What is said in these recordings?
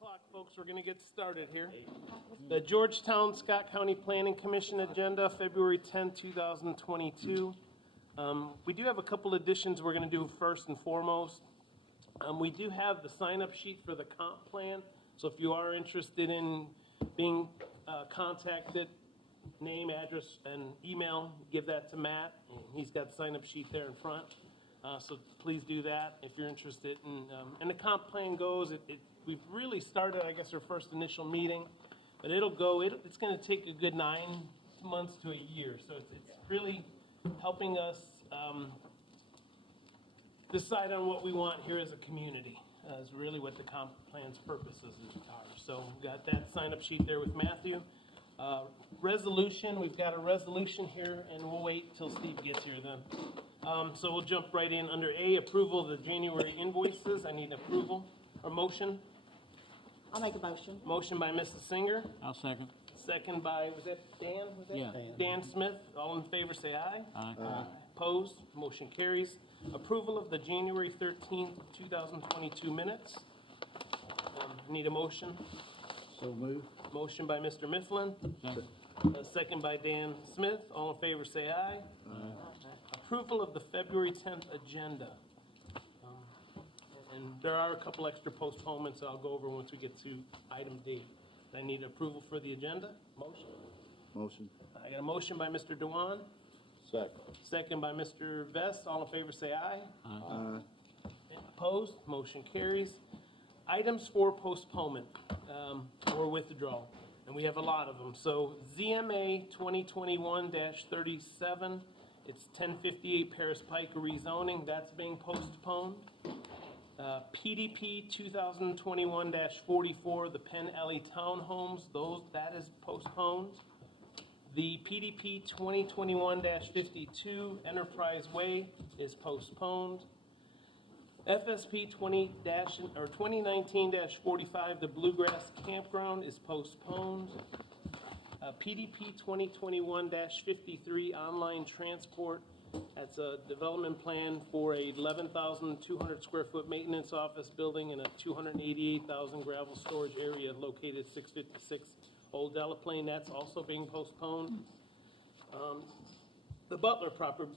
o'clock, folks. We're going to get started here. The Georgetown-Scott County Planning Commission agenda, February 10, 2022. We do have a couple additions we're going to do first and foremost. We do have the sign-up sheet for the comp plan. So if you are interested in being contacted, name, address, and email, give that to Matt. He's got the sign-up sheet there in front. So please do that if you're interested. And the comp plan goes, we've really started, I guess, our first initial meeting, but it's going to take a good 9 months to a year. So it's really helping us decide on what we want here as a community. Is really what the comp plan's purposes are. So we've got that sign-up sheet there with Matthew. Resolution, we've got a resolution here, and we'll wait till Steve gets here then. So we'll jump right in. Under A, approval of the January invoices. I need approval or motion. I'll make a motion. Motion by Mrs. Singer. I'll second. Second by, was that Dan? Yeah. Dan Smith. All in favor say aye. Aye. Opposed? Motion carries. Approval of the January 13th, 2022 minutes. Need a motion. So move. Motion by Mr. Mifflin. Second by Dan Smith. All in favor say aye. Approval of the February 10th agenda. And there are a couple extra postponements I'll go over once we get to item D. I need approval for the agenda. Motion. Motion. I got a motion by Mr. Dewan. Second. Second by Mr. Vest. All in favor say aye. Aye. Opposed? Motion carries. Items for postponement or withdrawal. And we have a lot of them. So ZMA 2021-37, it's 1058 Paris Pike rezoning. That's being postponed. PDP 2021-44, the Penn Alley Townhomes, that is postponed. The PDP 2021-52 Enterprise Way is postponed. FSP 2019-45, the Bluegrass Campground is postponed. PDP 2021-53 Online Transport, that's a development plan for a 11,200 square foot maintenance office building and a 288,000 gravel storage area located at 656 Old Delaplane. That's also being postponed. The Butler property,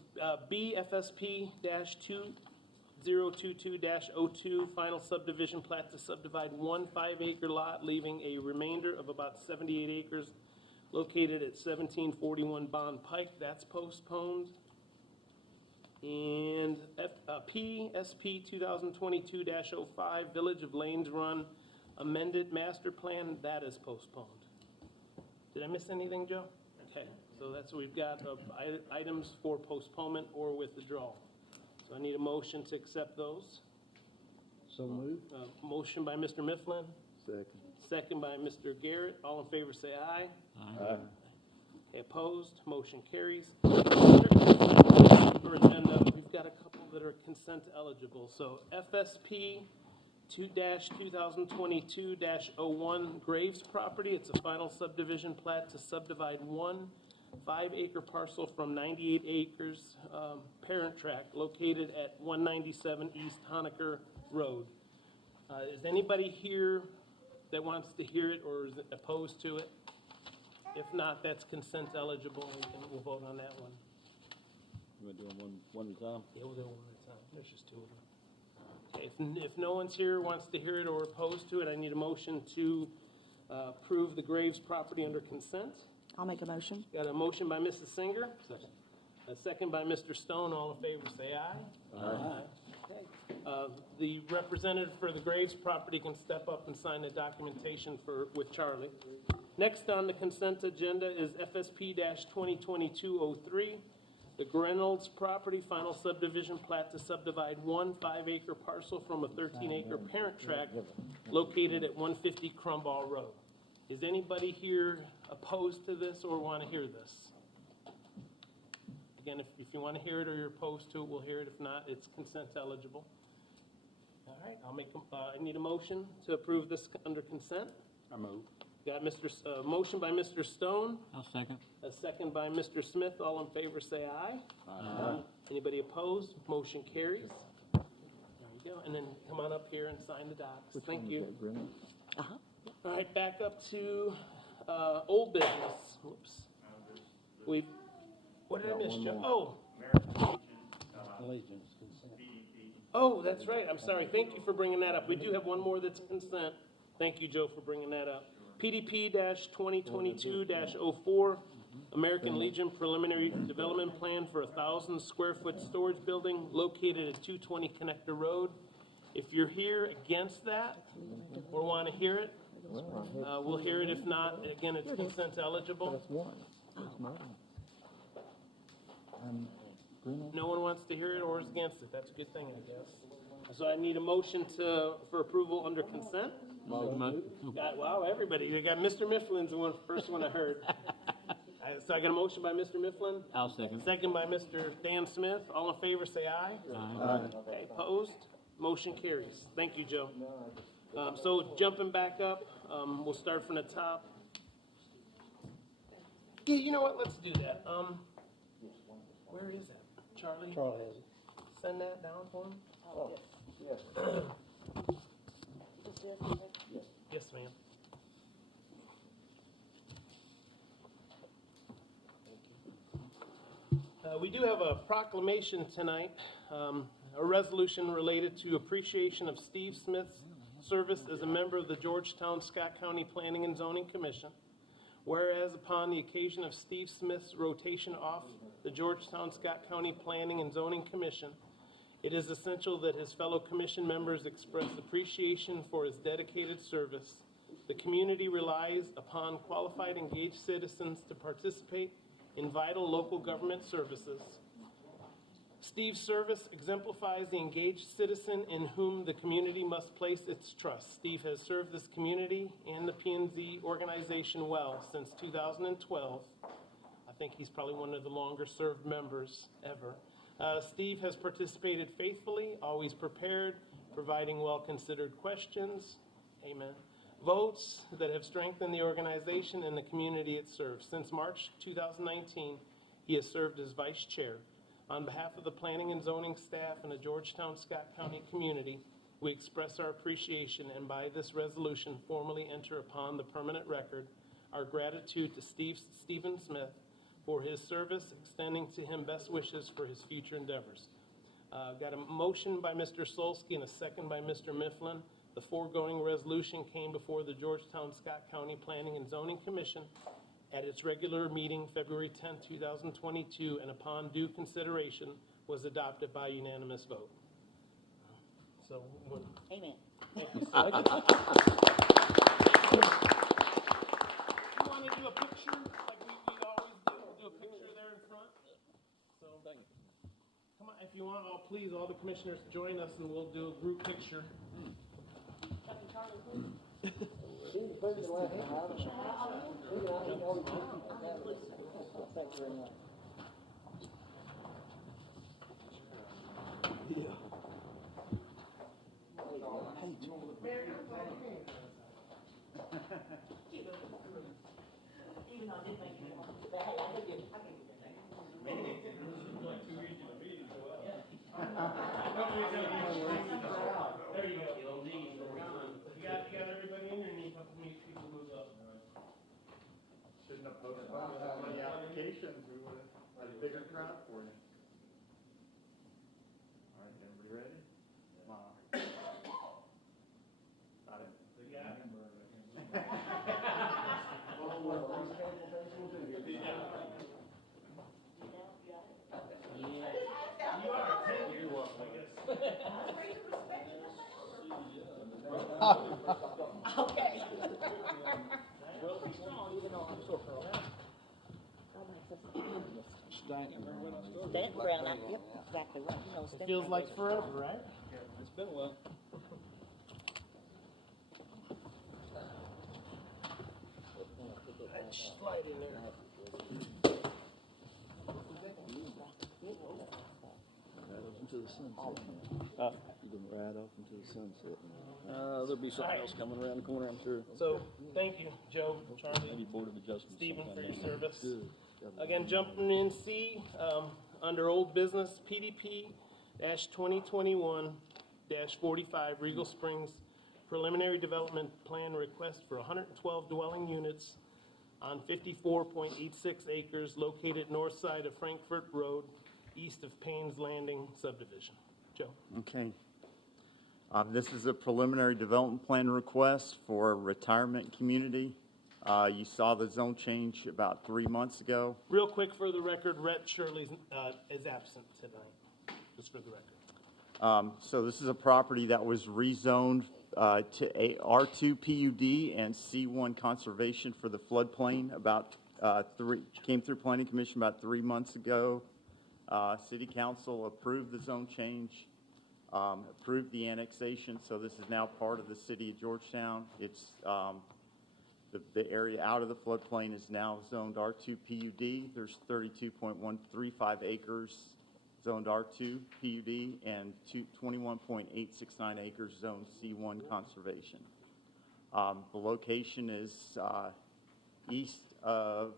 BFSP-2022-02, final subdivision plat to subdivide one 5-acre lot, leaving a remainder of about 78 acres located at 1741 Bond Pike. That's postponed. And PSP 2022-05, Village of Lanes Run amended master plan, that is postponed. Did I miss anything, Joe? Okay, so that's what we've got of items for postponement or withdrawal. So I need a motion to accept those. So move. Motion by Mr. Mifflin. Second. Second by Mr. Garrett. All in favor say aye. Aye. Okay, opposed? Motion carries. For agenda, we've got a couple that are consent eligible. So FSP 2-2022-01 Graves property. It's a final subdivision plat to subdivide one 5-acre parcel from 98 acres parent tract located at 197 East Honaker Road. Is anybody here that wants to hear it or is opposed to it? If not, that's consent eligible, and we'll vote on that one. You want to do them one at a time? Yeah, we'll do one at a time. There's just two of them. Okay, if no one's here wants to hear it or opposed to it, I need a motion to approve the Graves property under consent. I'll make a motion. Got a motion by Mrs. Singer. Second. A second by Mr. Stone. All in favor say aye. Aye. Okay. The representative for the Graves property can step up and sign the documentation with Charlie. Next on the consent agenda is FSP-2022-03, the Grenolds property, final subdivision plat to subdivide one 5-acre parcel from a 13-acre parent tract located at 150 Crumball Road. Is anybody here opposed to this or want to hear this? Again, if you want to hear it or you're opposed to it, we'll hear it. If not, it's consent eligible. All right, I need a motion to approve this under consent. I move. Got motion by Mr. Stone, I'll second. a second by Mr. Smith. All in favor say aye. Aye. Anybody opposed? Motion carries. There we go. And then come on up here and sign the docs. Thank you. Uh-huh. All right, back up to old business. Whoops. What did I miss, Joe? Allegiance, consent. Oh, that's right. I'm sorry. Thank you for bringing that up. We do have one more that's consent. Thank you, Joe, for bringing that up. PDP-2022-04, American Legion Preliminary Development Plan for a 1,000-square-foot storage building located at 220 Connector Road. If you're here against that or want to hear it, we'll hear it. If not, again, it's consent eligible. No one wants to hear it or is against it. That's a good thing, I guess. So I need a motion for approval under consent. Wow, everybody. You got Mr. Mifflin's the first one I heard. So I got a motion by Mr. Mifflin. I'll second. Second by Mr. Dan Smith. All in favor, say aye. Aye. Okay, opposed? Motion carries. Thank you, Joe. So jumping back up, we'll start from the top. Yeah, you know what? Let's do that. Where is that? Charlie? Charlie has it. Send that down for him? Yes, ma'am. We do have a proclamation tonight, a resolution related to appreciation of Steve Smith's service as a member of the Georgetown-Scott County Planning and Zoning Commission. Whereas upon the occasion of Steve Smith's rotation off the Georgetown-Scott County Planning and Zoning Commission, it is essential that his fellow commission members express appreciation for his dedicated service. The community relies upon qualified, engaged citizens to participate in vital local government services. Steve's service exemplifies the engaged citizen in whom the community must place its trust. Steve has served this community and the P&Z organization well since 2012. I think he's probably one of the longest served members ever. Steve has participated faithfully, always prepared, providing well-considered questions. Amen. Votes that have strengthened the organization and the community it serves. Since March 2019, he has served as vice chair. On behalf of the planning and zoning staff and the Georgetown-Scott County community, we express our appreciation and by this resolution formally enter upon the permanent record our gratitude to Stephen Smith for his service, extending to him best wishes for his future endeavors. Got a motion by Mr. Solsky and a second by Mr. Mifflin. The foregoing resolution came before the Georgetown-Scott County Planning and Zoning Commission at its regular meeting February 10, 2022, and upon due consideration was adopted by unanimous vote. So, Amen. thank you. You want to do a picture like we always do? We'll do a picture there in front. So, come on, if you want, please, all the commissioners join us and we'll do a group picture. There you go. You got everybody in there, and you have to make people move up. Shouldn't have postponed that many applications, we would have had a bigger crowd for you. All right, everybody ready? Come on. Got it. You are. You're welcome, I guess. Okay. Well, be strong, even though I'm so far around. Stanton Brown, yep, exactly right. You know, It Stanton feels Brown. like forever, right? It's been a while. Slide in there. Right off into the sunset. You're going right off into the sunset. There'll be something else coming around the corner, I'm sure. So, thank you, Joe, Charlie, Maybe Board of Adjustment. Stephen, for your sometime. service. Good. Again, jumping in C, under old business, PDP-2021-45, Regal Springs preliminary development plan request for 112 dwelling units on 54.86 acres located north side of Frankfurt Road, east of Payne's Landing subdivision. Joe? Okay. This is a preliminary development plan request for a retirement community. You saw the zone change about 3 months ago. Real quick for the record, Rhett Shirley is absent tonight, just for the record. So this is a property that was rezoned to a R2 PUD and C1 conservation for the floodplain about came through Planning Commission about 3 months ago. City Council approved the zone change, approved the annexation, so this is now part of the city of Georgetown. It's the area out of the floodplain is now zoned R2 PUD. There's 32.135 acres zoned R2 PUD and 21.869 acres zoned C1 conservation. The location is east of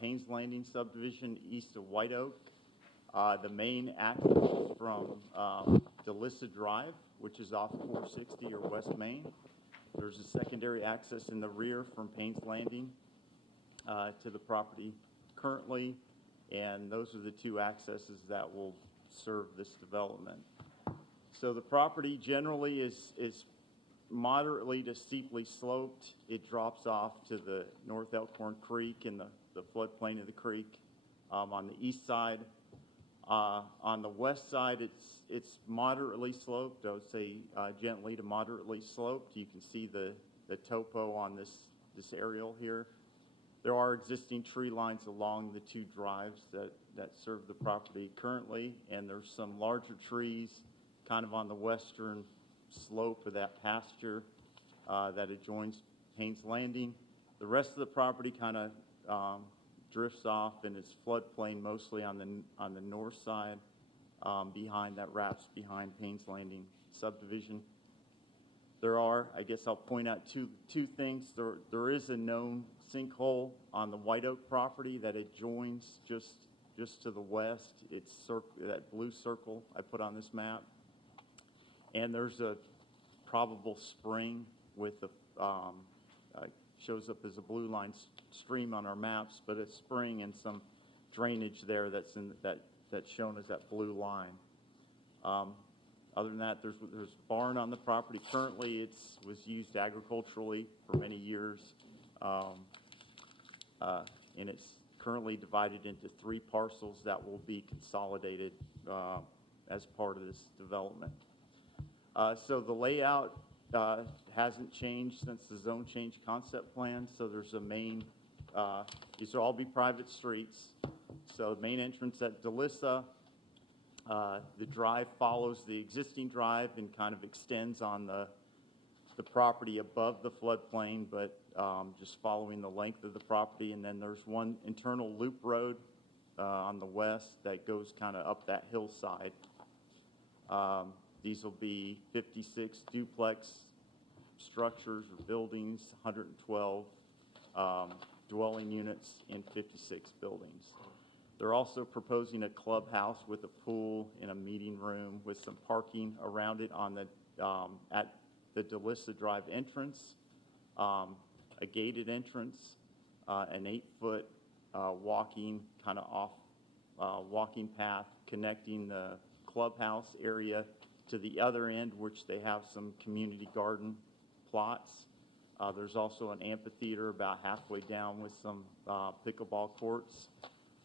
Payne's Landing subdivision, east of White Oak. The main access from DeLissa Drive, which is off 460 or West Main. There's a secondary access in the rear from Payne's Landing to the property currently, and those are the two accesses that will serve this development. So the property generally is moderately to steeply sloped. It drops off to the North Elkhorn Creek and the floodplain of the creek on the east side. On the west side, it's moderately sloped. I would say gently to moderately sloped. You can see the topo on this aerial here. There are existing tree lines along the two drives that serve the property currently, and there's some larger trees kind of on the western slope of that pasture that adjoins Payne's Landing. The rest of the property kind of drifts off, and it's floodplain mostly on the north side, behind that wraps behind Payne's Landing subdivision. There are, I guess I'll point out two things. There is a known sinkhole on the White Oak property that adjoins just to the west. It's that blue circle I put on this map, and there's a probable spring with a shows up as a blue line stream on our maps, but a spring and some drainage there that's shown as that blue line. Other than that, there's a barn on the property. Currently, was used agriculturally for many years, and it's currently divided into 3 parcels that will be consolidated as part of this development. So the layout hasn't changed since the zone change concept plan. So there's a main, these will all be private streets. So the main entrance at DeLissa, the drive follows the existing drive and kind of extends on the property above the floodplain, but just following the length of the property. And then there's one internal loop road on the west that goes kind of up that hillside. These will be 56 duplex structures or buildings, 112 dwelling units in 56 buildings. They're also proposing a clubhouse with a pool and a meeting room with some parking around it on at the DeLissa Drive entrance, a gated entrance, an 8-foot walking kind of off walking path connecting the clubhouse area to the other end, which they have some community garden plots. There's also an amphitheater about halfway down with some pickleball courts.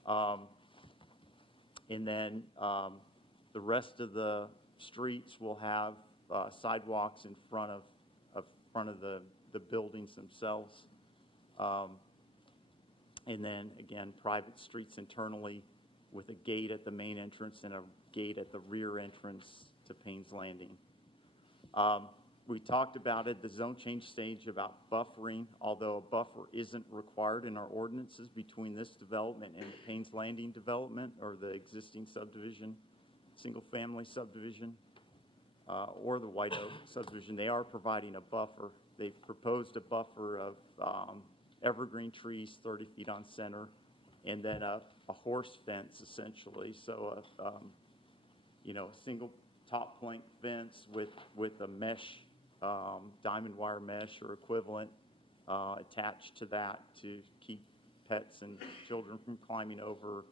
And then the rest of the streets will have sidewalks in front of the buildings themselves. And then again, private streets internally with a gate at the main entrance and a gate at the rear entrance to Payne's Landing. We talked about it, the zone change stage, about buffering, although a buffer isn't required in our ordinances between this development and the Payne's Landing development or the existing subdivision, single-family subdivision, or the White Oak subdivision. They are providing a buffer. They've proposed a buffer of evergreen trees 30 feet on center, and then a horse fence, essentially. So, a single top plank fence with a mesh diamond wire mesh or equivalent attached to that to keep pets and children from climbing over,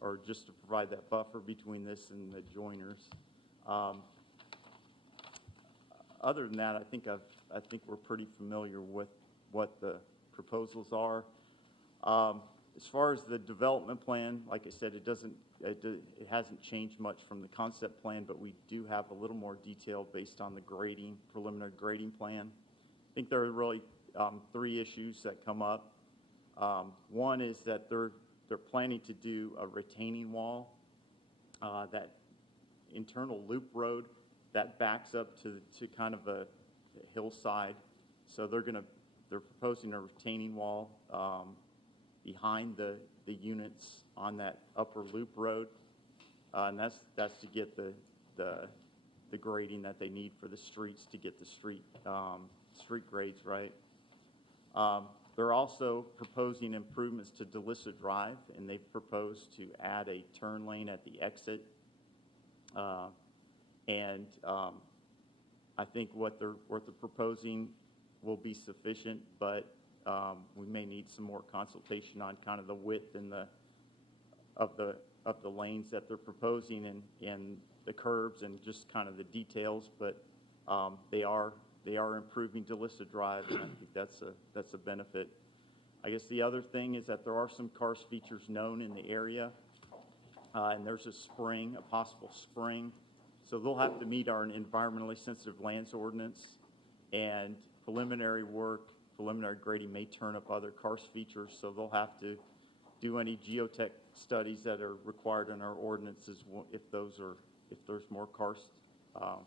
or just to provide that buffer between this and the joiners. Other than that, I think we're pretty familiar with what the proposals are. As far as the development plan, like I said, it hasn't changed much from the concept plan, but we do have a little more detail based on the preliminary grading plan. I think there are really three issues that come up. One is that they're planning to do a retaining wall, that internal loop road that backs up to kind of a hillside. So they're proposing a retaining wall behind the units on that upper loop road, and that's to get the grading that they need for the streets to get the street grades right. They're also proposing improvements to Delissa Drive, and they've proposed to add a turn lane at the exit. I think what they're proposing will be sufficient, but we may need some more consultation on kind of the width and of the lanes that they're proposing and the curbs and just kind of the details. But they are improving Delissa Drive, and I think that's a benefit. I guess the other thing is that there are some karst features known in the area, and there's a possible spring. So they'll have to meet our environmentally sensitive lands ordinance, and preliminary grading may turn up other karst features, so they'll have to do any geotech studies that are required in our ordinances if there's more karst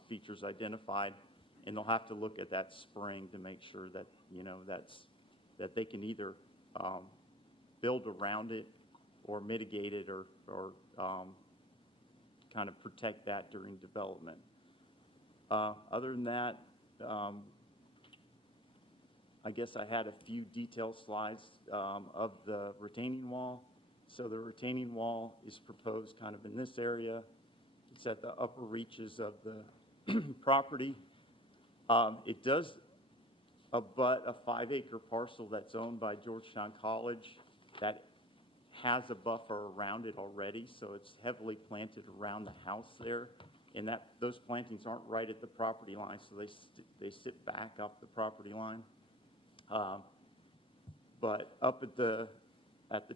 features identified, and they'll have to look at that spring to make sure that that they can either build around it or mitigate it or kind of protect that during development. Other than that, I guess I had a few detailed slides of the retaining wall. So the retaining wall is proposed kind of in this area. It's at the upper reaches of the property. It does abut a 5-acre parcel that's owned by Georgetown College that has a buffer around it already, so it's heavily planted around the house there, and those plantings aren't right at the property line, so they sit back off the property line. But up at the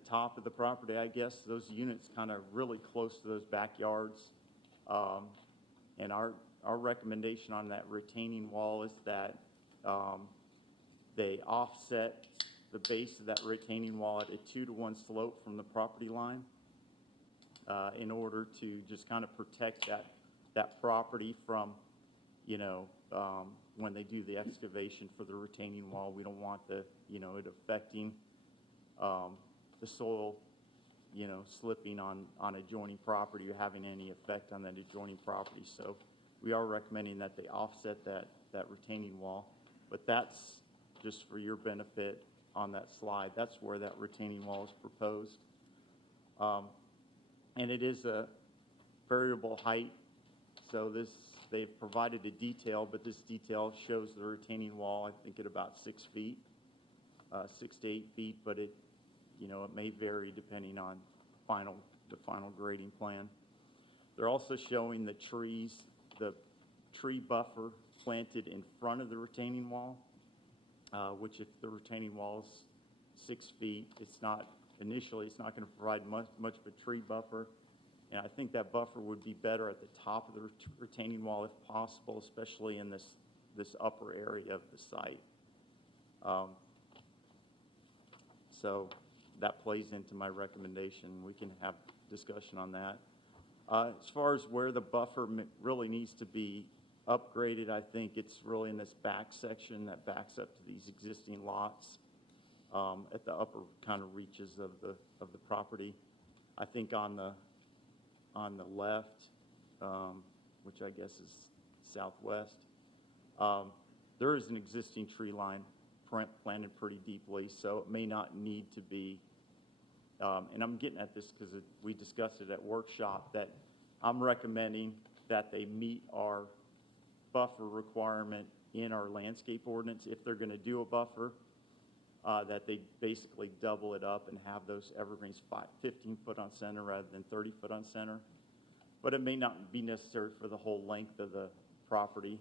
top of the property, I guess those units kind of really close to those backyards, and our recommendation on that retaining wall is that they offset the base of that retaining wall at a 2-to-1 slope from the property line in order to just kind of protect that property from, when they do the excavation for the retaining wall. We don't want it affecting the soil, slipping on adjoining property or having any effect on that adjoining property. So we are recommending that they offset that retaining wall, but that's just for your benefit. On that slide, that's where that retaining wall is proposed, and it is a variable height. So they've provided a detail, but this detail shows the retaining wall, I think, at about 6 feet, 6 to 8 feet, but it may vary depending on the final grading plan. They're also showing the tree buffer planted in front of the retaining wall. Which, if the retaining wall is 6 feet, it's not going to provide much of a tree buffer. And I think that buffer would be better at the top of the retaining wall if possible, especially in this upper area of the site. So that plays into my recommendation. We can have discussion on that. As far as where the buffer really needs to be upgraded, I think it's really in this back section that backs up to these existing lots at the upper kind of reaches of the property. I think on the left, which I guess is southwest, there is an existing tree line planted pretty deeply, so it may not need to be. And I'm getting at this because we discussed it at workshop, that I'm recommending that they meet our buffer requirement in our landscape ordinance, if they're going to do a buffer, that they basically double it up and have those evergreens 15 foot on center rather than 30 foot on center. But it may not be necessary for the whole length of the property.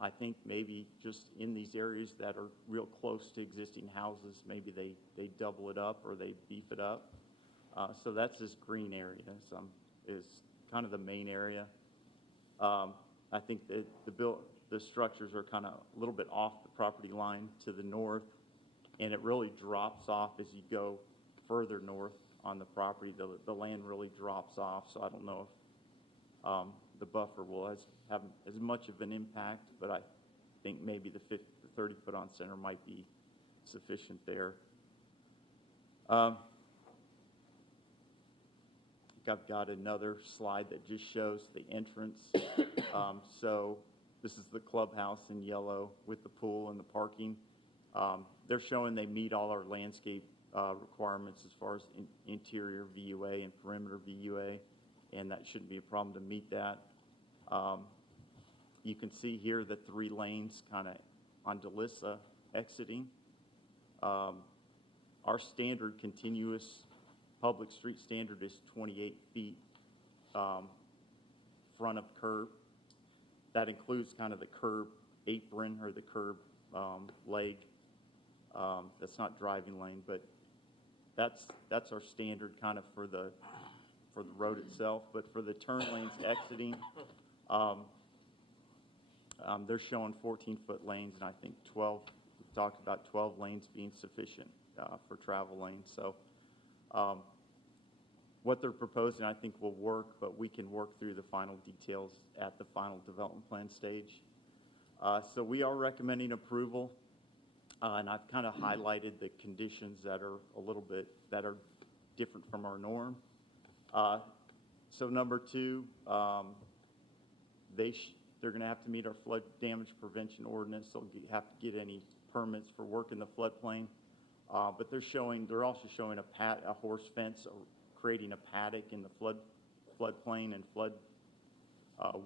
I think maybe just in these areas that are real close to existing houses, maybe they double it up or they beef it up. So that's this green area is kind of the main area. I think that the structures are kind of a little bit off the property line to the north, and it really drops off as you go further north on the property. The land really drops off, so I don't know if the buffer will have as much of an impact, but I think maybe the 30 foot on center might be sufficient there. I've got another slide that just shows the entrance. So this is the clubhouse in yellow with the pool and the parking. They're showing they meet all our landscape requirements as far as interior VUA and perimeter VUA, and that shouldn't be a problem to meet that. You can see here the 3 lanes kind of on DeLissa exiting. Our standard continuous public street standard is 28 feet front of curb. That includes kind of the curb apron or the curb leg. That's not driving lane, but that's our standard kind of for the road itself. But for the turn lanes exiting, they're showing 14-foot lanes, and I think 12. We've talked about 12 lanes being sufficient for travel lanes. So what they're proposing, I think, will work, but we can work through the final details at the final development plan stage. So we are recommending approval, and I've kind of highlighted the conditions that are that are different from our norm. So number 2, they're going to have to meet our flood damage prevention ordinance. They'll have to get any permits for work in the floodplain. But they're also showing a horse fence, creating a paddock in the floodplain and flood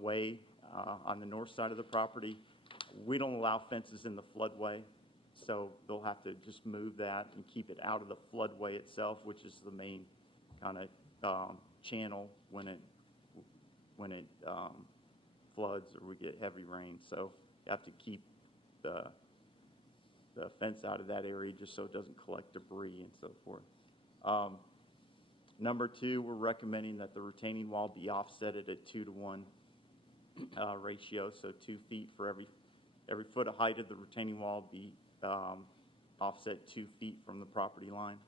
way on the north side of the property. We don't allow fences in the floodway, so they'll have to just move that and keep it out of the floodway itself, which is the main kind of channel when it floods or we get heavy rain. So you have to keep the fence out of that area just so it doesn't collect debris and so forth. Number 2, we're recommending that the retaining wall be offset at a 2-to-1 ratio, so 2 feet for every foot of height of the retaining wall be offset 2 feet from the property line.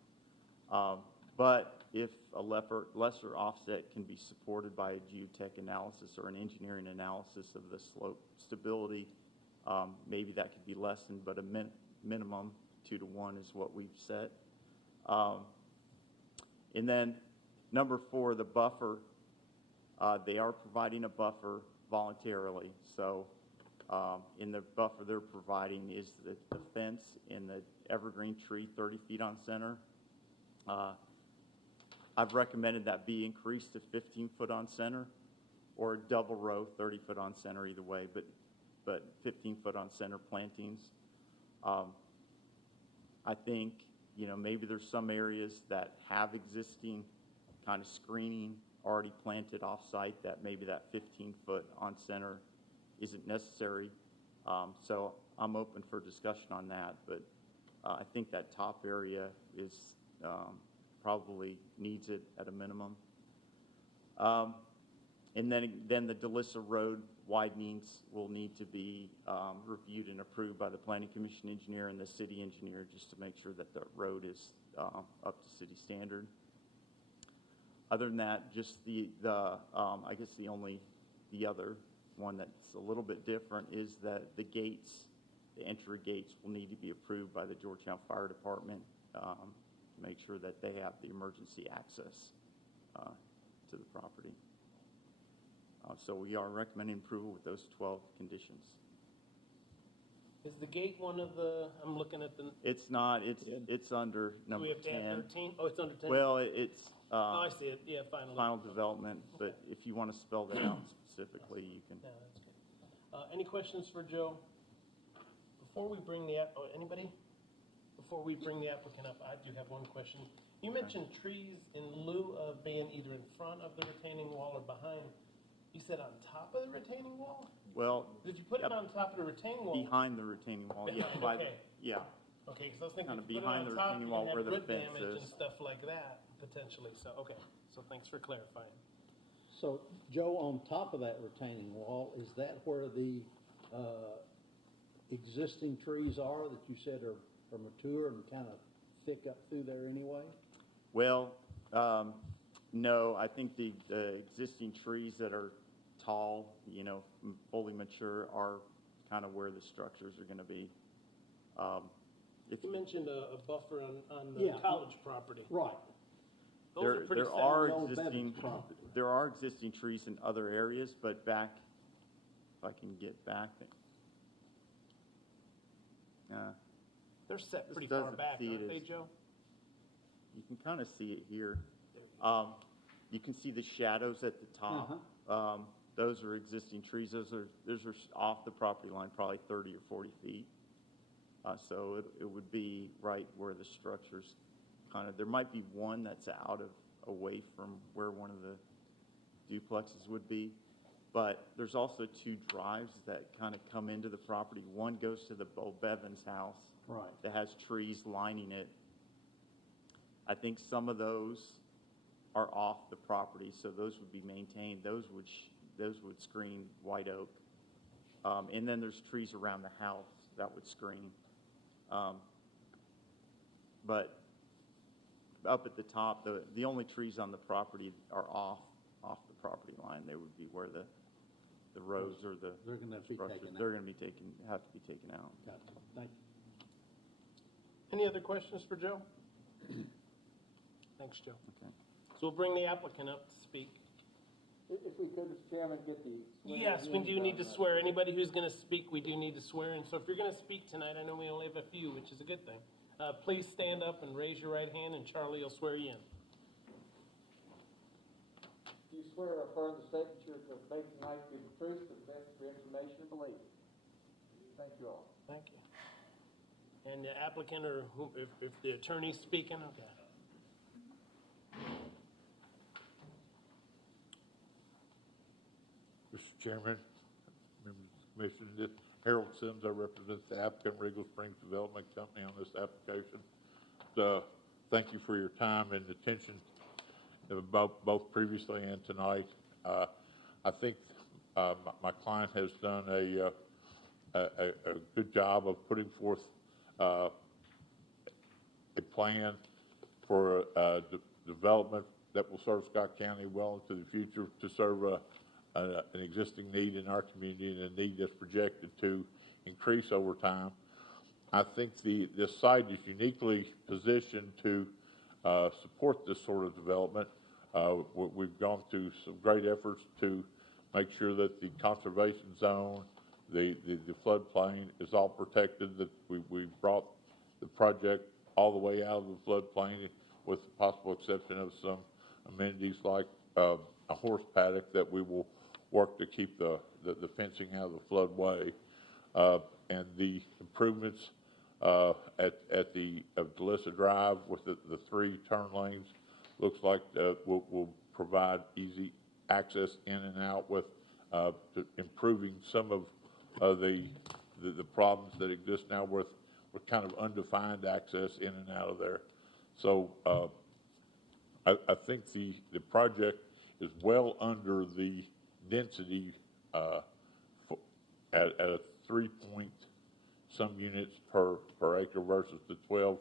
But if a lesser offset can be supported by a geotech analysis or an engineering analysis of the slope stability, maybe that could be lessened, but a minimum 2-to-1 is what we've set. And then number 4, the buffer, they are providing a buffer voluntarily. So in the buffer they're providing is the fence and the evergreen tree 30 feet on center. I've recommended that be increased to 15 foot on center or a double row 30 foot on center either way, but 15 foot on center plantings. I think, maybe there's some areas that have existing kind of screening already planted off-site that maybe that 15-foot on center isn't necessary. So I'm open for discussion on that, but I think that top area is probably needs it at a minimum. And then the DeLissa Road widenings will need to be reviewed and approved by the Planning Commission engineer and the city engineer just to make sure that the road is up to city standard. Other than that, just I guess the other one that's a little bit different is that the entry gates will need to be approved by the Georgetown Fire Department to make sure that they have the emergency access to the property. So we are recommending approval with those 12 conditions. Is the gate one of the, I'm looking at the, It's not, it's under do number we have to 10. add 13? Oh, it's under 10. Well, it's Oh, I see it. Yeah, final development, but if you want to spell that out specifically, you can. Yeah, that's good. Any questions for Joe? Before we bring the, anybody? Before we bring the applicant up, I do have one question. You mentioned trees in lieu of being either in front of the retaining wall or behind. You said on top of the retaining wall? Well, If you put Yep. it on top of the retaining wall. behind the retaining wall, yeah, Behind, by the, okay. yeah. Okay, because I was thinking Kinda if you put it behind on the top, retaining you wall can where have the root fence damage and is. stuff like that, potentially, so, okay. So thanks for clarifying. So, Joe, on top of that retaining wall, is that where the, existing trees are that you said are mature and kind of thick up through there anyway? Well, no, I think the existing trees that are tall, you know, fully mature are kind of where the structures are gonna be. If You mentioned a buffer on the Yeah. college property. Right. Those are pretty there set. are the old existing, Bevins property. there are existing trees in other areas, but back, if I can get back. They're set This pretty far doesn't back, see it aren't they, as- Joe? You can kind of see it here. There you go. You can see the shadows at the top. Those are existing trees. Those are off the property line, probably 30 or 40 feet. So it would be right where the structures kind of, there might be one that's away from where one of the duplexes would be. But there's also two drives that kind of come into the property. One goes to the old Bevins house. Right. That has trees lining it. I think some of those are off the property, so those would be maintained. Those would screen white oak. And then there's trees around the house that would screen. But up at the top, the only trees on the property are off the property line. They would be where the rows or the They're gonna be structures, taken out. they're gonna have to be taken out. Gotcha. Thank you. Any other questions for Joe? Thanks, Joe. Okay. So we'll bring the applicant up to speak. If we could, Mr. Chairman, get the. Yes, we do need to swear. Anybody who's going to speak, we do need to swear in. So if you're going to speak tonight, I know we only have a few, which is a good thing. Please stand up and raise your right hand, and Charlie will swear you in. Do you swear or affirm the statement you're to make tonight to be the truth, to the best of your information and belief? Thank you all. Thank you. And the applicant or if the attorney's speaking, okay. Mr. Chairman, members of the commission, this Harold Sims, I represent the applicant, Regal Springs Development Company, on this application. Thank you for your time and attention, both previously and tonight. I think my client has done a good job of putting forth a plan for development that will serve Scott County well into the future, to serve an existing need in our community, and a need that's projected to increase over time. I think this site is uniquely positioned to support this sort of development. We've gone through some great efforts to make sure that the conservation zone, the floodplain is all protected, that we brought the project all the way out of the floodplain, with the possible exception of some amenities like a horse paddock that we will work to keep the fencing out of the floodway. And the improvements at the Delissa Drive with the 3 turn lanes looks like will provide easy access in and out, with improving some of the problems that exist now with kind of undefined access in and out of there. So I think the project is well under the density at a 3-point-some units per acre versus the 12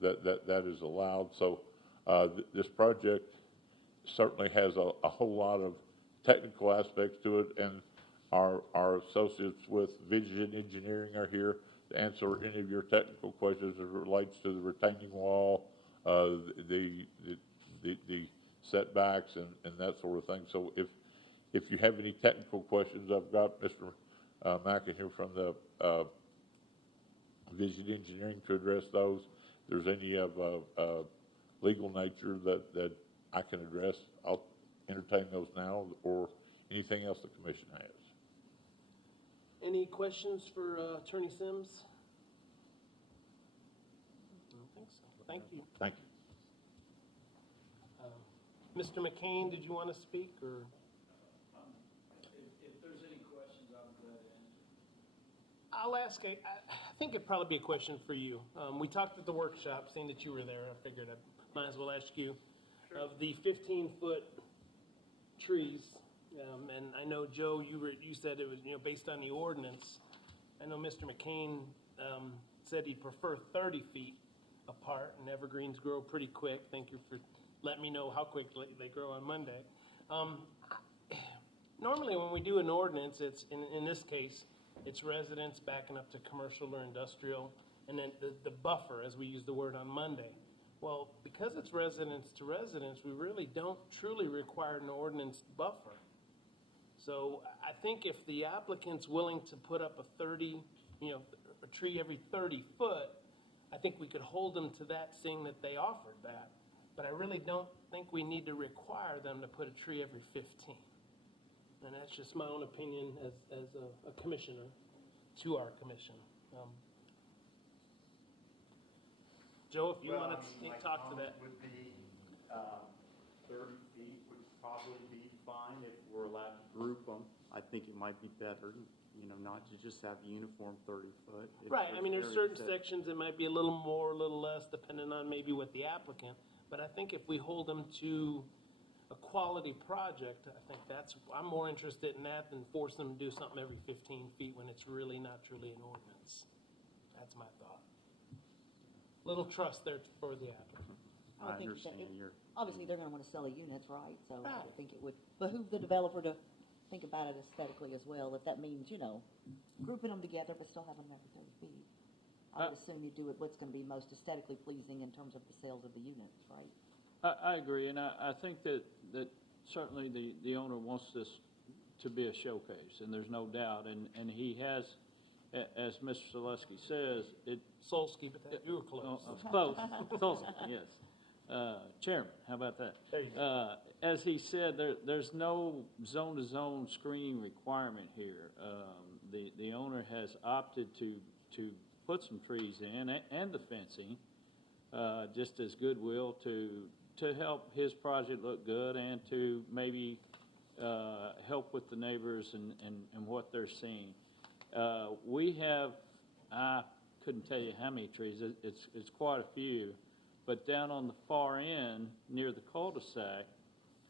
that is allowed. So this project certainly has a whole lot of technical aspects to it, and our associates with Vision Engineering are here to answer any of your technical questions as it relates to the retaining wall, the setbacks, and that sort of thing. So if you have any technical questions, I've got Mr. Mackin here from the Vision Engineering to address those. If there's any of legal nature that I can address, I'll entertain those now, or anything else the commission has. Any questions for Attorney Sims? Thank you. Thank you. Mr. McCain, did you want to speak, or? If there's any questions, I'm glad to answer. I'll ask, I think it'd probably be a question for you. We talked at the workshop, seeing that you were there, I figured I might as well ask you. Of the 15-foot trees, and I know, Joe, you said it was, based on the ordinance. I know Mr. McCain said he'd prefer 30 feet apart, and evergreens grow pretty quick. Thank you for letting me know how quickly they grow on Monday. Normally, when we do an ordinance, it's, in this case, it's residents backing up to commercial or industrial, and then the buffer, as we use the word on Monday. Well, because it's residence to residence, we really don't truly require an ordinance buffer. So I think if the applicant's willing to put up a tree every 30 foot, I think we could hold them to that, seeing that they offered that. But I really don't think we need to require them to put a tree every 15. And that's just my own opinion as a commissioner to our commission. Joe, if you want to talk to that. Would be 30 feet would probably be fine if we're allowed to group them. I think it might be better, not to just have uniform 30 foot. Right, I mean, there's certain sections that might be a little more, a little less, depending on maybe what the applicant. But I think if we hold them to a quality project, I think I'm more interested in that than force them to do something every 15 feet when it's really not truly an ordinance. That's my thought. Little trust there for the applicant. I understand Obviously, they're going to want to sell the units, right? So I Right. would think it would behoove the developer to think about it aesthetically as well. If that means, grouping them together but still having them every 30 feet. I would assume you do it what's going to be most aesthetically pleasing in terms of the sales of the units, right? I agree, and I think that certainly the owner wants this to be a showcase, and there's no doubt, and he has, as Mr. Selesky says, Solsky, but that, you were close. Close, Solsky, yes. Chairman, how about that? There you go. As he said, there's no zone-to-zone screening requirement here. The owner has opted to put some trees in and the fencing, just as goodwill to help his project look good and to maybe help with the neighbors and what they're seeing. We have, I couldn't tell you how many trees, it's quite a few, but down on the far end near the cul-de-sac,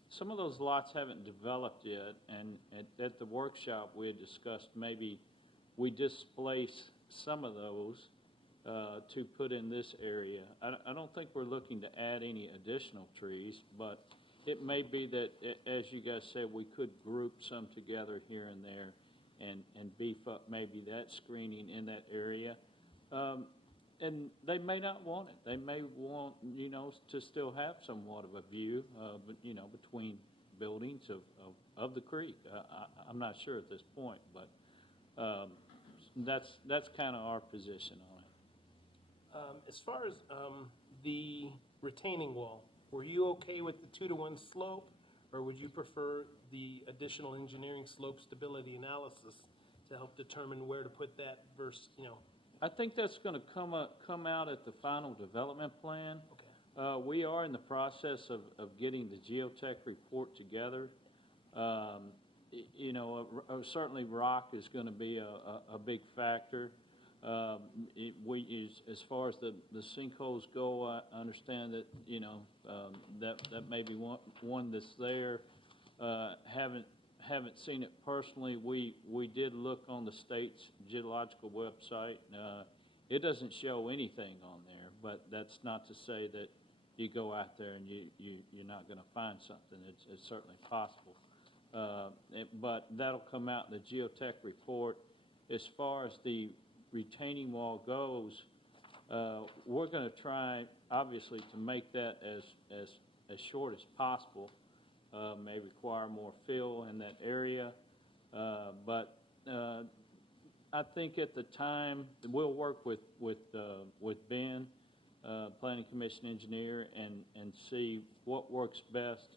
some of those lots haven't developed yet, and at the workshop we had discussed maybe we displace some of those to put in this area. I don't think we're looking to add any additional trees, but it may be that, as you guys said, we could group some together here and there and beef up maybe that screening in that area. And they may not want it. They may want, to still have somewhat of a view, between buildings of the creek. I'm not sure at this point, but that's kind of our position on it. As far as the retaining wall, were you okay with the 2-to-1 slope, or would you prefer the additional engineering slope stability analysis to help determine where to put that versus, I think that's going to come out at the final development plan. Okay. We are in the process of getting the geotech report together. Certainly rock is going to be a big factor. As far as the sinkholes go, I understand that, that may be one that's there. Haven't seen it personally. We did look on the state's geological website. It doesn't show anything on there, but that's not to say that you go out there and you're not going to find something. It's certainly possible. But that'll come out in the geotech report. As far as the retaining wall goes, we're going to try, obviously, to make that as short as possible. May require more fill in that area, but I think at the time we'll work with Ben, Planning Commission engineer, and see what works best.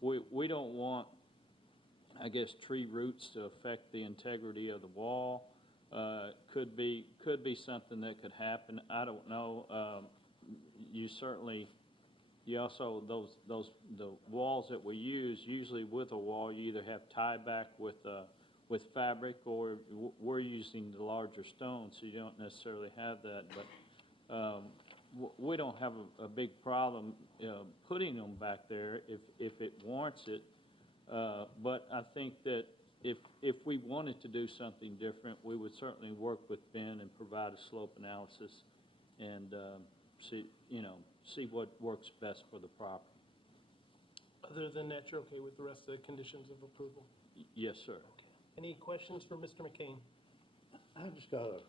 We don't want, I guess, tree roots to affect the integrity of the wall. Could be something that could happen. I don't know. you certainly, you also, the walls that we use, usually with a wall, you either have tie back with fabric, or we're using the larger stones, so you don't necessarily have that, but, we don't have a big problem, putting them back there if it warrants it. But I think that if we wanted to do something different, we would certainly work with Ben and provide a slope analysis and, see what works best for the property. Other than that, you're okay with the rest of the conditions of approval? Yes, sir. Any questions for Mr. McCain? I just got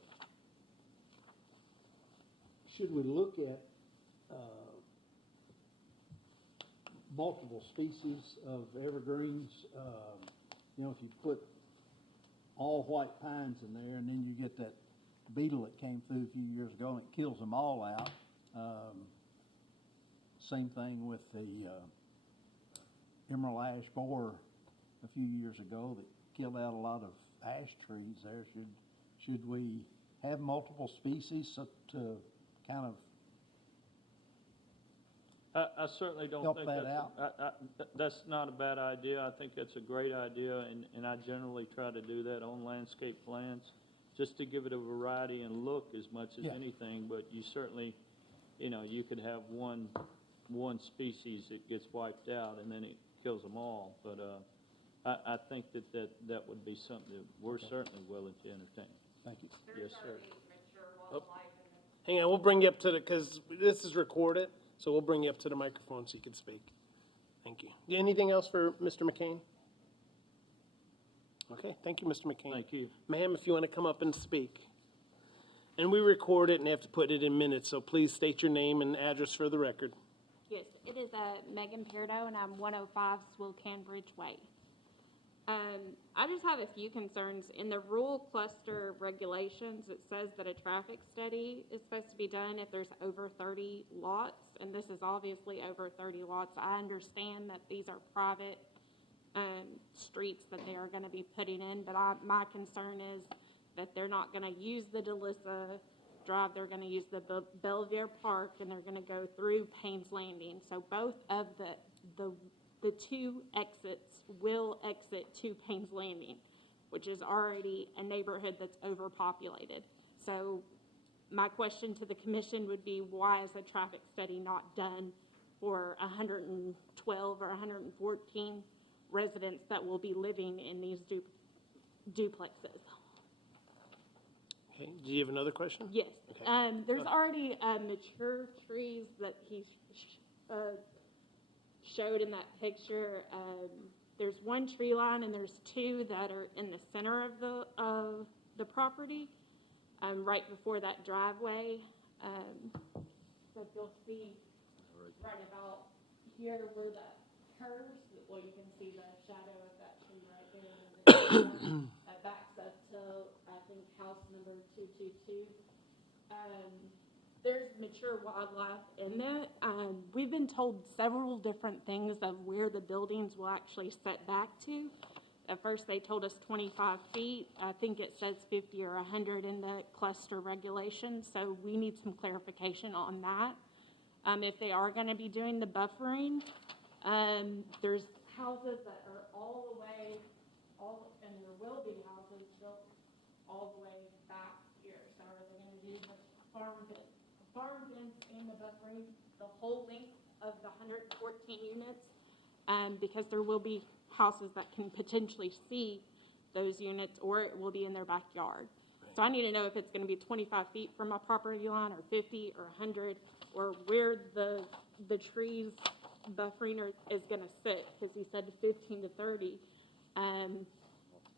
should we look at, multiple species of evergreens? If you put all white pines in there and then you get that beetle that came through a few years ago and it kills them all out. Same thing with the, emerald ash borer a few years ago that killed out a lot of ash trees there. Should we have multiple species to kind of I certainly don't help think that that's not a bad idea. I think that's a great idea, and I generally try to do that on landscape plans, just to give it a variety and look as much as Yeah. anything. But you certainly, you could have one species that gets wiped out and then it kills them all. But I think that would be something that we're certainly willing to entertain. Thank you. Yes, sir. Hang on, we'll bring you up to because this is recorded, so we'll bring you up to the microphone so you can speak. Thank you. Anything else for Mr. McCain? Okay, thank you, Mr. McCain. Thank you. Ma'am, if you want to come up and speak. And we record it and have to put it in minutes, so please state your name and address for the record. Yes, it is Megan Peardo, and I'm 105 Swilcan Bridge Way. I just have a few concerns. In the rural cluster regulations, it says that a traffic study is supposed to be done if there's over 30 lots, and this is obviously over 30 lots. I understand that these are private streets that they are going to be putting in, but my concern is that they're not going to use the DeLissa Drive, they're going to use the Belvedere Park, and they're going to go through Payne's Landing. So both of the two exits will exit to Payne's Landing, which is already a neighborhood that's overpopulated. So my question to the commission would be, why is a traffic study not done for 112 or 114 residents that will be living in these duplexes? Okay, do you have another question? Yes. Okay. There's already mature trees that he showed in that picture. There's one tree line, and there's two that are in the center of the property, right before that driveway. So if you'll see right about here where that curves, well, you can see the shadow of that tree right there. That backs up to, I think, house number 222. There's mature wildlife in that. We've been told several different things of where the buildings will actually set back to. At first, they told us 25 feet. I think it says 50 or 100 in the cluster regulations, so we need some clarification on that. If they are going to be doing the buffering, there's houses that are all the way, and there will be houses built all the way back here. So are they going to do the farm fence and the buffering the whole length of the 114 units? Because there will be houses that can potentially see those units, or it will be in their backyard. Right. So I need to know if it's going to be 25 feet from my property line, or 50, or 100, or where the trees buffering is going to sit, because he said 15 to 30. I'm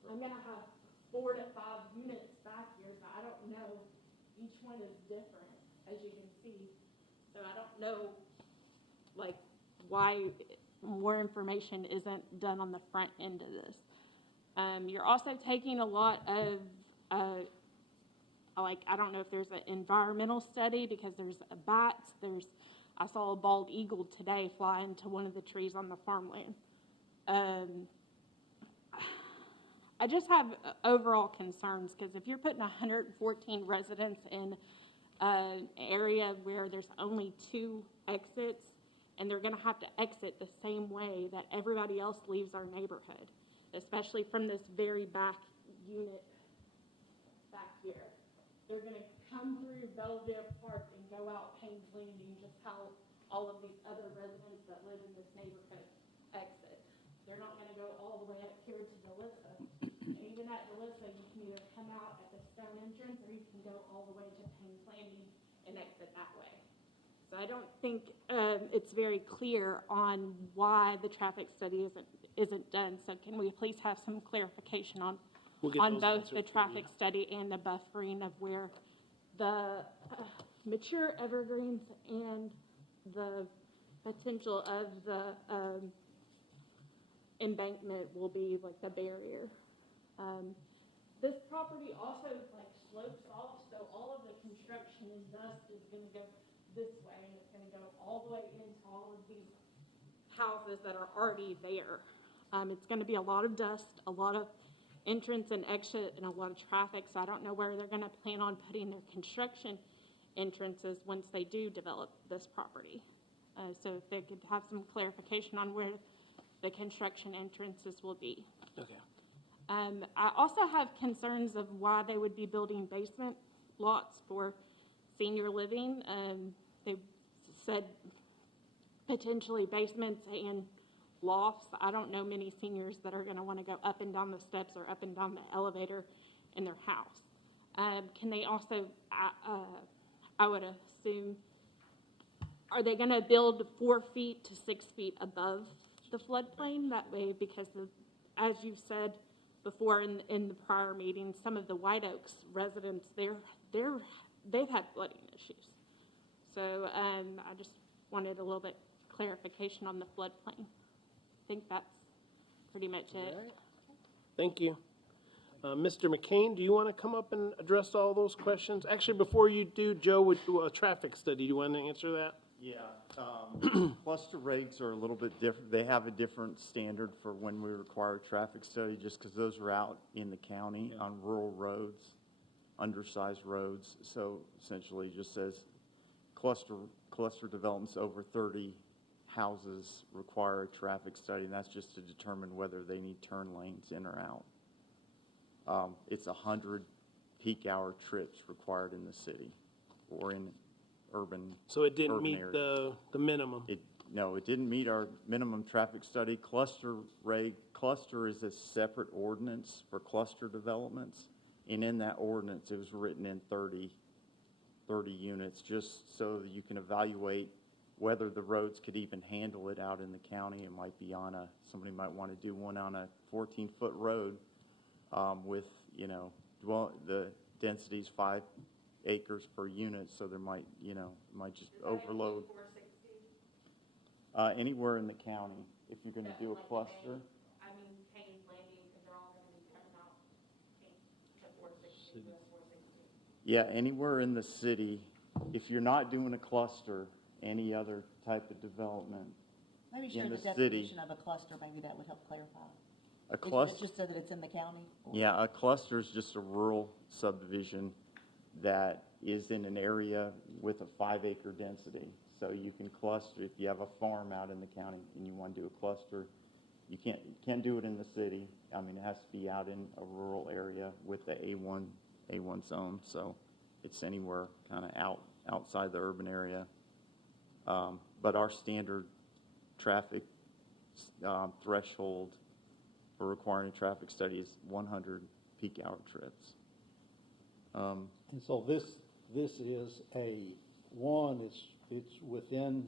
going to have 4 to 5 units back here, but I don't know. Each one is different, as you can see. So I don't know, like, why more information isn't done on the front end of this. You're also taking a lot of, I don't know if there's an environmental study, because there's bats. I saw a bald eagle today fly into one of the trees on the farmland. I just have overall concerns, because if you're putting 114 residents in area where there's only 2 exits, and they're gonna have to exit the same way that everybody else leaves our neighborhood, especially from this very back unit back here. They're gonna come through Belvedere Park and go out Payne's Landing, just how all of these other residents that live in this neighborhood exit. They're not gonna go all the way up here to Delissa. And even at Delissa, you can either come out at the stone entrance, or you can go all the way to Payne's Landing and exit that way. So I don't think it's very clear on why the traffic study isn't done. So can we please have some clarification on We'll get those both answers the for you. traffic study and the buffering of where the mature evergreens and the potential of the embankment will be like the barrier. This property also like slopes off, so all of the construction and dust is gonna go this way, and it's gonna go all the way into all of these houses that are already there. It's gonna be a lot of dust, a lot of entrance and exit, and a lot of traffic, so I don't know where they're gonna plan on putting their construction entrances once they do develop this property. So if they could have some clarification on where the construction entrances will be. Okay. I also have concerns of why they would be building basement lots for senior living. They said potentially basements and lofts. I don't know many seniors that are gonna wanna go up and down the steps or up and down the elevator in their house. Can they also, I would assume, are they gonna build 4 feet to 6 feet above the floodplain? That way, because as you said before in the prior meeting, some of the White Oaks residents, they've had flooding issues. So I just wanted a little bit clarification on the floodplain. I think that's pretty much it. Thank you. Mr. McCain, do you want to come up and address all those questions? Actually, before you do, Joe would do a traffic study. Do you want to answer that? Yeah, cluster regs are a little bit different. They have a different standard for when we require a traffic study, just because those are out in the county on rural roads, undersized roads. So essentially it just says cluster developments over 30 houses require a traffic study, and that's just to determine whether they need turn lanes in or out. It's 100 peak hour trips required in the city or in urban. So it didn't urban meet areas. the minimum. No, it didn't meet our minimum traffic study. Cluster is a separate ordinance for cluster developments, and in that ordinance, it was written in 30 units, just so that you can evaluate whether the roads could even handle it out in the county. It might be somebody might want to do one on a 14-foot road with, the density's 5 acres per unit, so there might just overload. Anywhere in the county, if you're going to do a cluster. I mean, Payne's Landing, because they're all gonna be coming out to 460, US 460. Yeah, anywhere in the city, if you're not doing a cluster, any other type of development Maybe share in the the city. definition of a cluster, maybe that would help clarify. A Is it cluster, just so that it's in the county? Or- yeah, a cluster is just a rural subdivision that is in an area with a 5-acre density. So you can cluster, if you have a farm out in the county and you want to do a cluster, you can't do it in the city. I mean, it has to be out in a rural area with the A1 zone. So it's anywhere kind of outside the urban area. But our standard traffic threshold for requiring a traffic study is 100 peak hour trips. And so this is it's within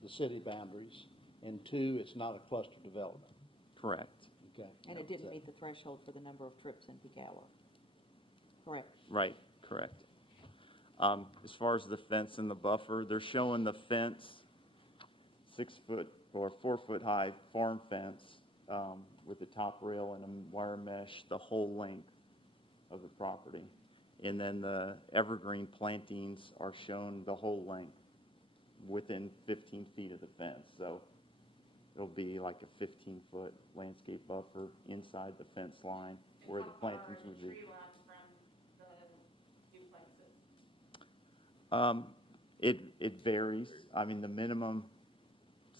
the city boundaries, and 2, it's not a cluster development. Correct. Okay. And it didn't meet the threshold for the number of trips in peak hour. Correct. Right, correct. As far as the fence and the buffer, they're showing the fence 6 foot or 4 foot high farm fence with the top rail and a wire mesh the whole length of the property. And then the evergreen plantings are shown the whole length within 15 feet of the fence. So it'll be like a 15-foot landscape buffer inside the fence line where the plantings would be. It varies. I mean, the minimum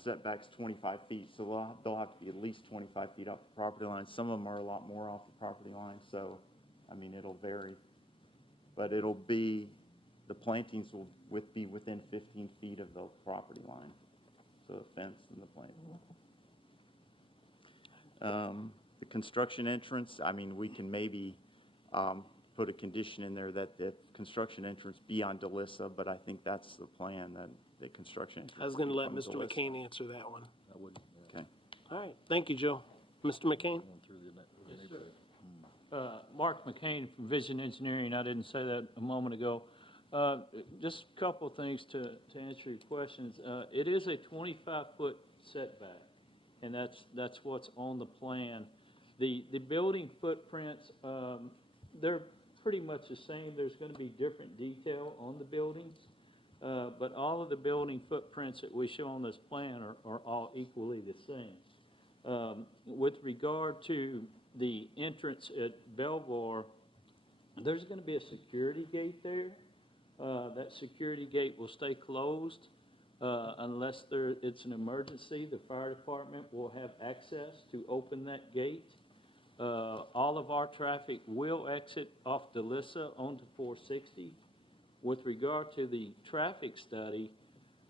setback's 25 feet, so they'll have to be at least 25 feet off the property line. Some of them are a lot more off the property line, so, I mean, it'll vary. But it'll be, the plantings will be within 15 feet of the property line, so the fence and the planting. The construction entrance, I mean, we can maybe put a condition in there that the construction entrance be on DeLissa, but I think that's the plan, that the construction entrance. I was going to be let from Mr. DeLissa. McCain answer that one. Okay. All right, thank you, Joe. Mr. McCain? Mark McCain from Vision Engineering, I didn't say that a moment ago. Just a couple of things to answer your questions. It is a 25-foot setback, and that's what's on the plan. The building footprints, they're pretty much the same. There's going to be different detail on the buildings, but all of the building footprints that we show on this plan are all equally the same. With regard to the entrance at Belvoir, there's going to be a security gate there. That security gate will stay closed unless it's an emergency. The fire department will have access to open that gate. All of our traffic will exit off DeLissa onto 460. With regard to the traffic study,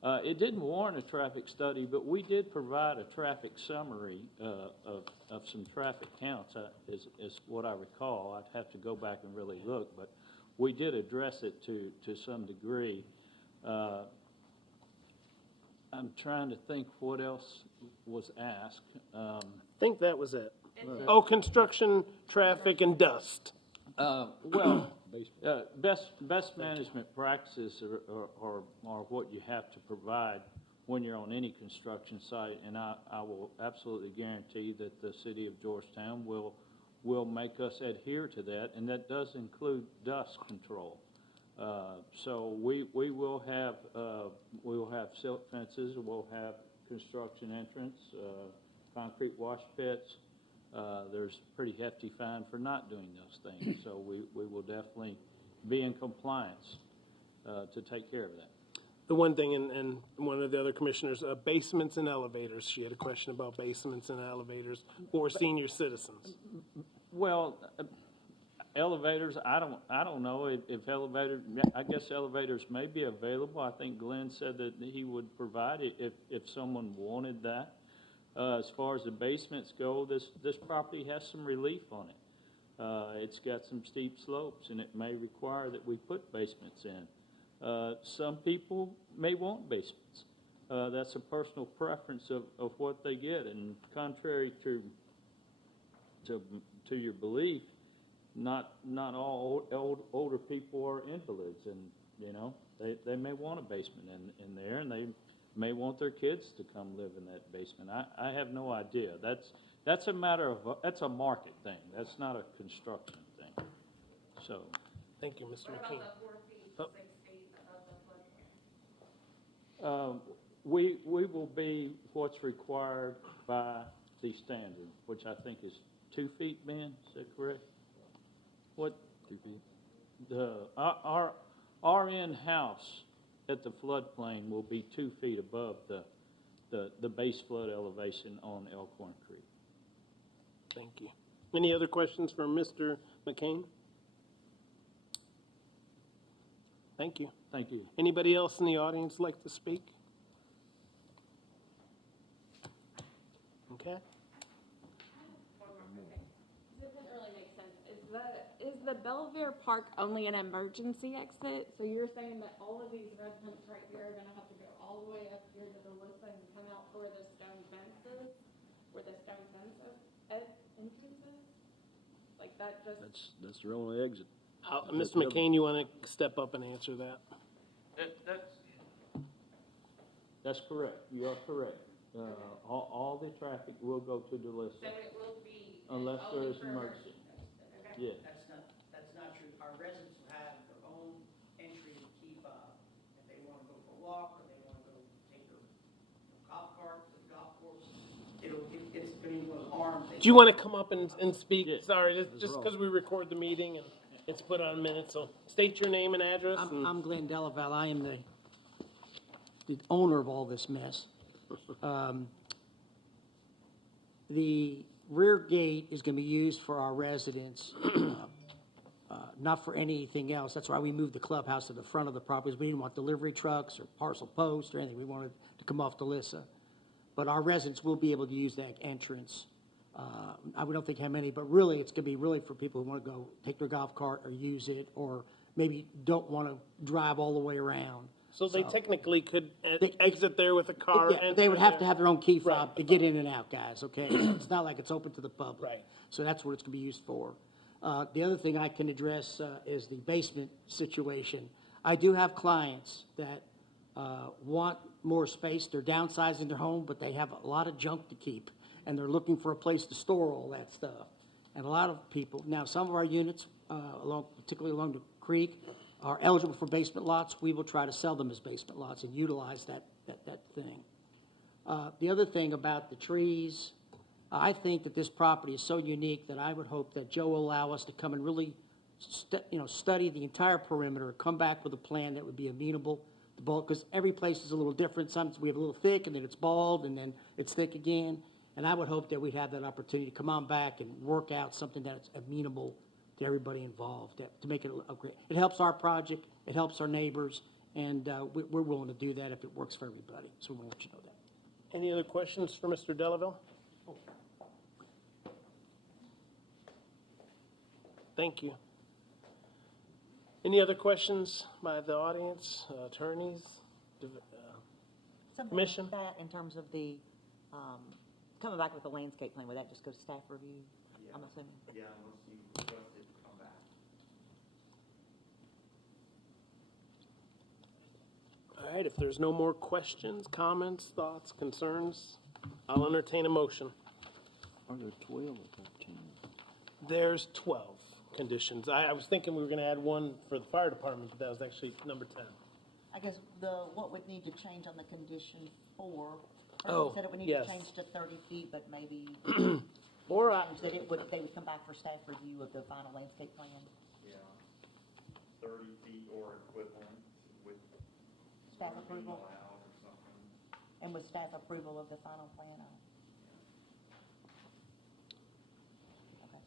it didn't warrant a traffic study, but we did provide a traffic summary of some traffic counts, is what I recall. I'd have to go back and really look, but we did address it to some degree. I'm trying to think what else was asked. I think that was it. Oh, construction, traffic, and dust. Best management practices are what you have to provide when you're on any construction site, and I will absolutely guarantee that the city of Georgetown will make us adhere to that, and that does include dust control. So we will have silt fences, we'll have construction entrance, concrete wash pits. There's a pretty hefty fine for not doing those things, so we will definitely be in compliance to take care of that. The one thing, and one of the other commissioners, basements and elevators. She had a question about basements and elevators for senior citizens. Well, elevators, I don't know if elevators, I guess elevators may be available. I think Glenn said that he would provide it if someone wanted that. As far as the basements go, this property has some relief on it. It's got some steep slopes, and it may require that we put basements in. Some people may want basements. That's a personal preference of what they get, and contrary to your belief, not all older people are invalids, and they may want a basement in there, and they may want their kids to come live in that basement. I have no idea. That's a matter of that's a market thing. That's not a construction thing. So, Thank you, Mr. McKean. We will be what's required by the standard, which I think is 2 feet, Ben. Is that correct? What? 2 feet. Our in-house at the floodplain will be 2 feet above the base flood elevation on Elkhorn Creek. Thank you. Any other questions for Mr. McCain? Thank you. Thank you. Anybody else in the audience like to speak? Okay. This doesn't really make sense. Is the Belvedere Park only an emergency exit? So you're saying that all of these residents right here are gonna have to go all the way up here to the Lissa and come out where the stone fences? Where the stone fences entrances? Like that just. That's their only exit. Mr. McCain, you want to step up and answer that? That's correct. You are correct. All the traffic will go to DeLissa. So it will be. Unless there is for emergency. Okay. Yeah. That's not true. Our residents will have their own entry to keep, if they wanna go for a walk, or they wanna go take their golf cart to the golf course. It's gonna be one arm. Do you want to come up and speak? Yeah. Sorry, just because we record the meeting. And It's put on minutes, so state your name and address. and- I'm Glenn Delaval. I am the owner of all this mess. The rear gate is going to be used for our residents, not for anything else. That's why we moved the clubhouse to the front of the property. We didn't want delivery trucks or parcel posts or anything. We wanted to come off DeLissa. But our residents will be able to use that entrance. I don't think how many, but really, it's going to be really for people who want to go take their golf cart or use it, or maybe don't want to drive all the way around. So they technically could They- exit there with a car. Yeah, enter they would have to there. have their own key fob Right. to get in and out, guys, okay? It's not like it's open to the public. Right. So that's what it's gonna be used for. The other thing I can address is the basement situation. I do have clients that want more space. They're downsizing their home, but they have a lot of junk to keep, and they're looking for a place to store all that stuff. And a lot of people, now, some of our units, particularly along the creek, are eligible for basement lots. We will try to sell them as basement lots and utilize that thing. The other thing about the trees, I think that this property is so unique that I would hope that Joe will allow us to come and really, study the entire perimeter, come back with a plan that would be amenable to both, because every place is a little different. Sometimes we have a little thick, and then it's bald, and then it's thick again. And I would hope that we'd have that opportunity to come on back and work out something that's amenable to everybody involved, to make it a great. It helps our project, it helps our neighbors, and we're willing to do that if it works for everybody. So we want to let you know that. Any other questions for Mr. Delaville? Thank you. Any other questions by the audience, attorneys, Something Commission? like that in terms of the, coming back with the landscape plan, would that just go to staff review? I'm assuming. Yeah, unless you request it to come back. All right, if there's no more questions, comments, thoughts, concerns, I'll entertain a motion. Are there 12 or 13? There's 12 conditions. I was thinking we were gonna add one for the fire department, but that was actually number 10. I guess what would need to change on the condition 4, Oh, you said it would need yes. to change to 30 feet, but maybe Or change that they would come back for staff review of the final landscape plan, Yeah, 30 feet or equivalent with staff approval, allowed or something. and with staff approval of the final plan. Okay.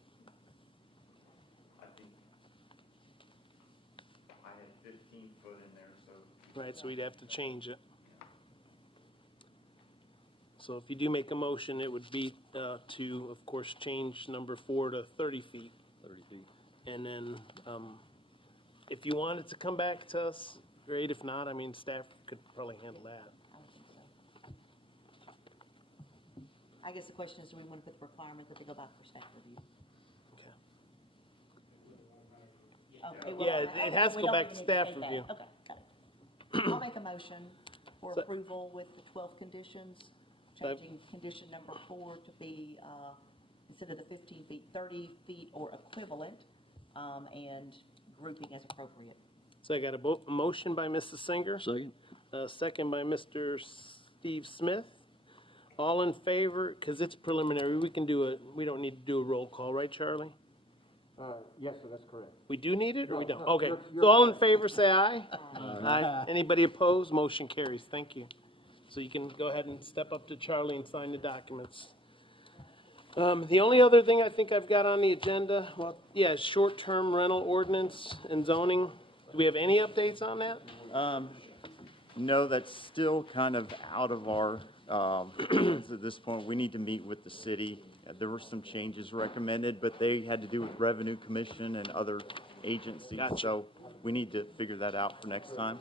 I think I had 15 foot in there, so. Right, so we'd have to change it. So if you do make a motion, it would be to, of course, change number 4 to 30 feet. 30 feet. And then, if you wanted to come back to us, great. If not, I mean, staff could probably handle that. I don't think so. I guess the question is, do we want to put the requirement that they go back for staff review? Okay. Okay, well, Yeah, it okay, has to we go don't back to even need staff state that. review. Okay, got it. I'll make a motion for So- approval with the 12 conditions, So I've- changing condition number 4 to be, instead of the 15 feet, 30 feet or equivalent, and grouping as appropriate. So I got a motion by Mrs. Singer. Second. Second by Mr. Steve Smith. All in favor, because it's preliminary, we don't need to do a roll call, right, Charlie? Yes, sir, that's correct. We do need it, or we No, don't? no, Okay, you're so all in correct. favor, say aye. Aye. Anybody opposed? Motion carries. Thank you. So you can go ahead and step up to Charlie and sign the documents. The only other thing I think I've got on the agenda, well, yeah, short-term rental ordinance and zoning. Do we have any updates on that? No, that's still kind of out of our, at this point, we need to meet with the city. There were some changes recommended, but they had to do with Revenue Commission and other agencies. Gotcha. So we need to figure that out for next time.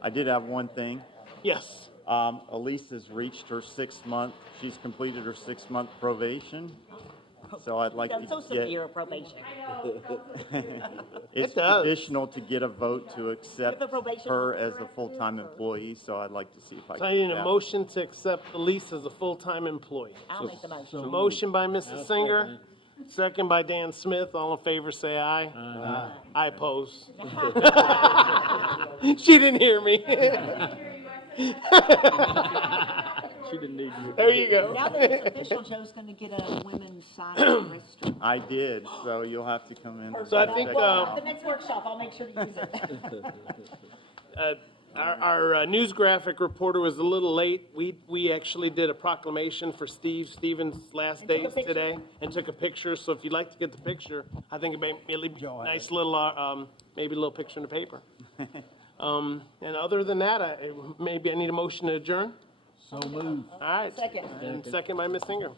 I did have one thing. Yes. Elise has reached her 6-month, she's completed her 6-month probation. So I'd like to Sounds so get, severe, probation. it's It does. conditional to get a vote to accept If a probation her officer as a full-time employee, so I'd like to see if I So can I need do a that. motion to accept Elise as a full-time employee. I'll make the motion. A motion by Mrs. Singer, second by Dan Smith. All in favor, say aye. Aye. I oppose. She didn't hear me. She she didn't need you. There you go. Now that it's official, Joe's gonna get a women's side restaurant. I did, so you'll have to come in. So I think, Well, the next workshop, I'll make sure to use it. Our news graphic reporter was a little late. We actually did a proclamation for Steven's last And took a days picture. today, and took a picture. So if you'd like to get the picture, I think it'd be Joe a had nice little, maybe a little picture in the paper. And other than that, maybe I need a motion to adjourn. So moved. All right. Second. And second by Ms. Singer.